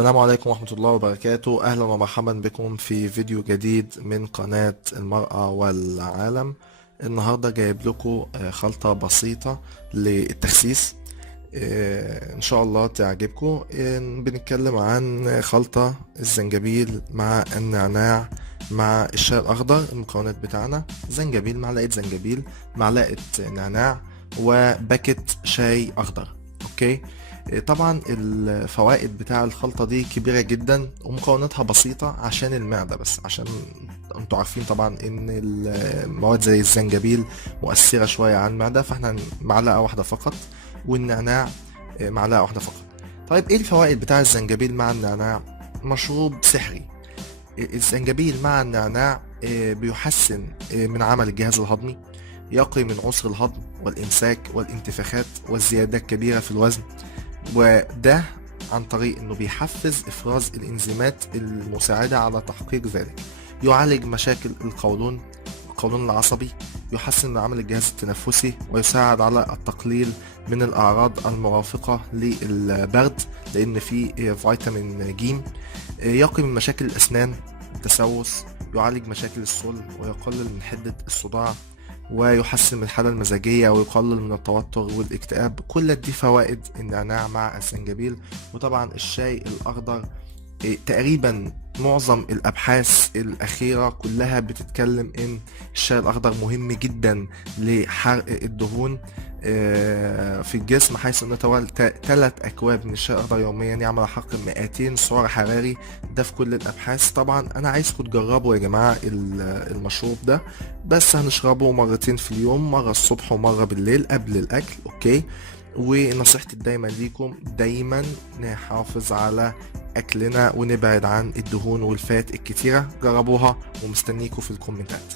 السلام عليكم ورحمة الله وبركاته. أهلا ومرحبا بكم في فيديو جديد من قناة المرأة والعالم. النهاردة جايب لكم خلطة بسيطة للتخسيس. إن شاء الله تعجبكم. بنتكلم عن خلطة الزنجبيل مع النعناع مع الشاي الأخضر. المكونات بتاعنا زنجبيل، معلقة زنجبيل، معلقة نعناع، وباكت شاي أخضر. أوكي. طبعا الفوائد بتاع الخلطة دي كبيرة جدا ومكوناتها بسيطة عشان المعدة، بس عشان انتوا عارفين طبعا ان المواد زي الزنجبيل مؤثرة شوية على المعدة، فاحنا معلقة واحدة فقط، والنعناع معلقة واحدة فقط. طيب ايه الفوائد بتاع الزنجبيل مع النعناع؟ مشروب سحري. الزنجبيل مع النعناع بيحسن من عمل الجهاز الهضمي، يقي من عسر الهضم والإمساك والانتفاخات والزيادة الكبيرة في الوزن، وده عن طريق انه بيحفز افراز الانزيمات المساعدة على تحقيق ذلك. يعالج مشاكل القولون العصبي، يحسن من عمل الجهاز التنفسي، ويساعد على التقليل من الأعراض المرافقة للبرد لأن فيه فيتامين ج. يقي من مشاكل الأسنان، التسوس، يعالج مشاكل السل ويقلل من حدة الصداع، ويحسن من الحالة المزاجية ويقلل من التوتر والاكتئاب. كل دي فوائد النعناع مع الزنجبيل. وطبعا الشاي الأخضر، تقريبا معظم الأبحاث الأخيرة كلها بتتكلم إن الشاي الأخضر مهم جدا لحرق الدهون في الجسم، حيث أن 3 أكواب من الشاي الأخضر يوميا يعمل حرق 200 سعر حراري. ده في كل الأبحاث. طبعا أنا عايزكم تجربوا يا جماعة المشروب ده، بس هنشربه مرتين في اليوم، مرة الصبح ومرة بالليل قبل الأكل. أوكي. ونصيحتي دايما ليكم، دايما نحافظ على أكلنا ونبعد عن الدهون والفات الكتيرة. جربوها ومستنيكم في الكومنتات.